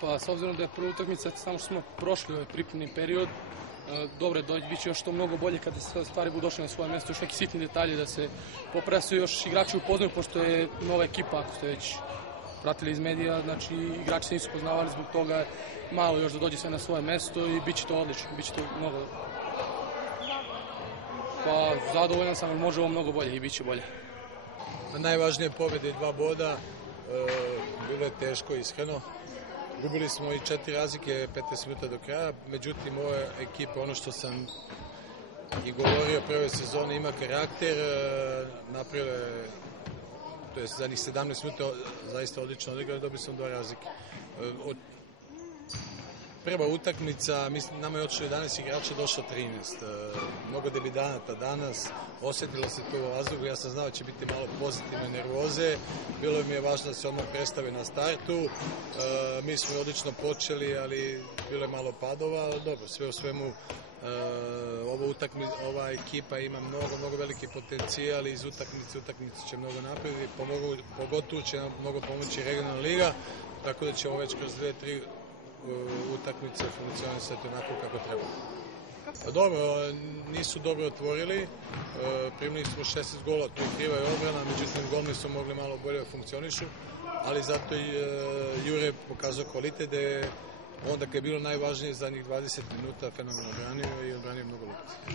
Pa, s obzirom da je prva utakmica, samo što smo prošli ovaj pripremni period, dobro je, bit će još to mnogo bolje kada se stvari budu došle na svoje mjesto, još neki sitni detalji da se popresuju, još igrači upoznaju, pošto je nova ekipa, ako ste već pratili iz medija, znači igrači se nisu poznavali, zbog toga malo još da dođe sve na svoje mjesto i bit će to odlično, bit će to mnogo. Pa zadovoljan sam, može ovo mnogo bolje i bit će bolje. Najvažnije pobjede i 2 boda, bilo je teško i iskreno. Gubili smo i 4 razlike 15 minuta do kraja, međutim ova ekipa, ono što sam i govorio prve sezone, ima karakter, napravila je, to je zadnjih 17 minuta zaista odlično odigrali, dobili smo 2 razlike. prva utakmica, mislim, nama je otišlo 11 igrača, došlo 13. Mnogo debitanata danas, osjetilo se to u vazduhu, ja sam znao da će biti malo pozitivne nervoze, bilo mi je važno da se odmah predstave na startu, mi smo odlično počeli, ali bilo je malo padova, dobro, sve u svemu ova ekipa ima mnogo veliki potencijal i iz utakmice će mnogo napraviti, pogotovo će nam mnogo pomoći regionalna liga, tako da ćemo već kroz 2-3 utakmice funkcionisati onako kako treba. Dobro, nisu dobro otvorili, primili smo 16 gola, to je kriva je obrana, međutim golni su mogli malo bolje da funkcionišu, ali zato i Jure pokazao kvalitet da je onda kad je bilo najvažnije zadnjih 20 minuta fenomenalno branio i odbranio mnogo lopti.